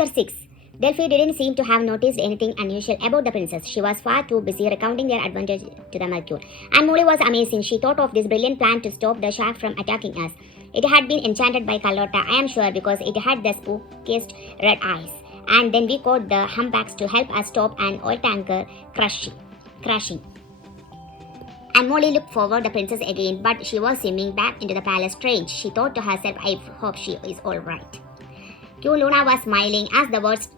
Chapter 6. Delphi didn't seem to have noticed anything unusual about the princess. She was far too busy recounting their adventures to the Mercury. And Molly was amazing. She thought of this brilliant plan to stop the shark from attacking us. It had been enchanted by Carlotta, I am sure, because it had the spookiest red eyes. And then we caught the humpbacks to help us stop an oil tanker crashing. And Molly looked forward the princess again, but she was swimming back into the palace. Strange, she thought to herself, I hope she is all right. Q Luna was smiling as the words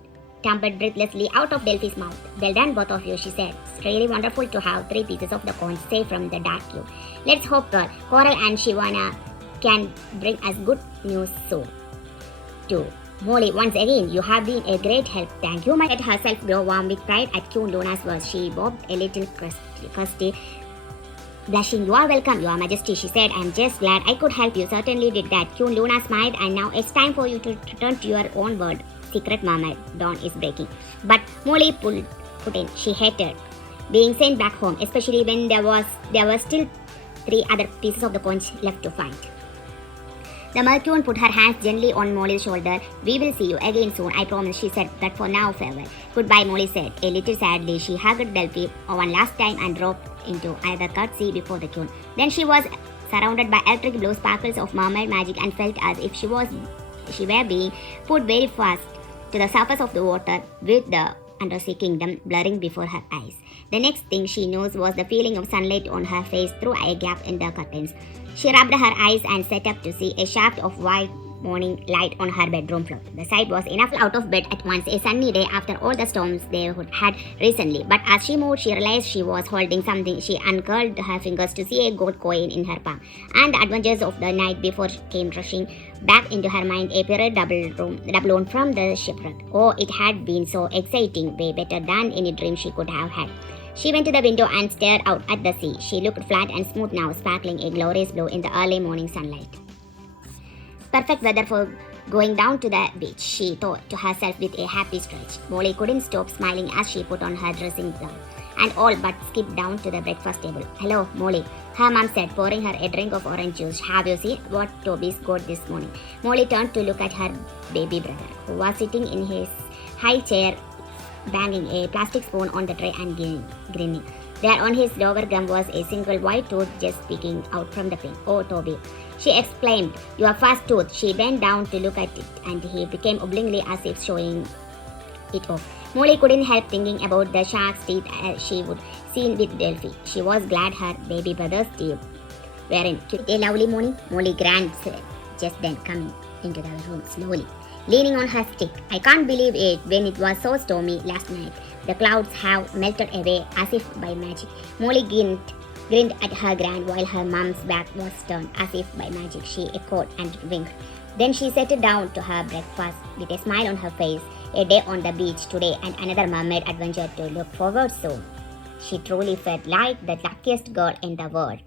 tumbled breathlessly out of Delphi's mouth. Well done, both of you, she said. It's really wonderful to have 3 pieces of the coin saved from the dark cube. Let's hope Coral and Shivana can bring us good news soon. To Molly, once again, you have been a great help. Thank you. Let herself grow warm with pride at Q Luna's words. She bobbed a little crusty, blushing. You are welcome, Your Majesty, she said. I am just glad I could help you. Certainly did that. Q Luna smiled, and now it's time for you to return to your own world. Secret Mermaid, dawn is breaking. But Molly put in. She hated being sent back home, especially when there were still 3 other pieces of the coins left to find. The Mercury put her hands gently on Molly's shoulder. We will see you again soon, I promise, she said. But for now, farewell. Goodbye, Molly said. A little sadly, she hugged Delphi one last time and dropped into another curtsy before the queen. Then she was surrounded by electric blue sparkles of mermaid magic and felt as if she were being put very fast to the surface of the water, with the undersea kingdom blurring before her eyes. The next thing she knew was the feeling of sunlight on her face through a gap in the curtains. She rubbed her eyes and sat up to see a shaft of white morning light on her bedroom floor. The sight was enough out of bed at once, a sunny day after all the storms they had recently. But as she moved, she realized she was holding something. She uncurled her fingers to see a gold coin in her palm. And the adventures of the night before came rushing back into her mind, a period doubloon from the shipwreck. Oh, it had been so exciting, way better than any dream she could have had. She went to the window and stared out at the sea. She looked flat and smooth now, sparkling a glorious blue in the early morning sunlight. Perfect weather for going down to the beach, she thought to herself with a happy stretch. Molly couldn't stop smiling as she put on her dressing gown and all but skipped down to the breakfast table. Hello, Molly, her mom said, pouring her a drink of orange juice. Have you seen what Toby's got this morning? Molly turned to look at her baby brother, who was sitting in his high chair, banging a plastic spoon on the tray and grinning. There on his lower gum was a single white tooth just peeking out from the pin. Oh, Toby, she exclaimed, your first tooth. She bent down to look at it, and he became obliquely as if showing it off. Molly couldn't help thinking about the shark's teeth as she would seen with Delphi. She was glad her baby brother's teeth weren't. A lovely morning, Molly Grant said, just then coming into the room slowly, leaning on her stick. I can't believe it when it was so stormy last night. The clouds have melted away as if by magic. Molly grinned at her grand while her mom's back was turned as if by magic. She echoed and winked. Then she settled down to her breakfast with a smile on her face. A day on the beach today and another mermaid adventure to look forward to. She truly felt like the luckiest girl in the world.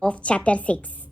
Of Chapter 6.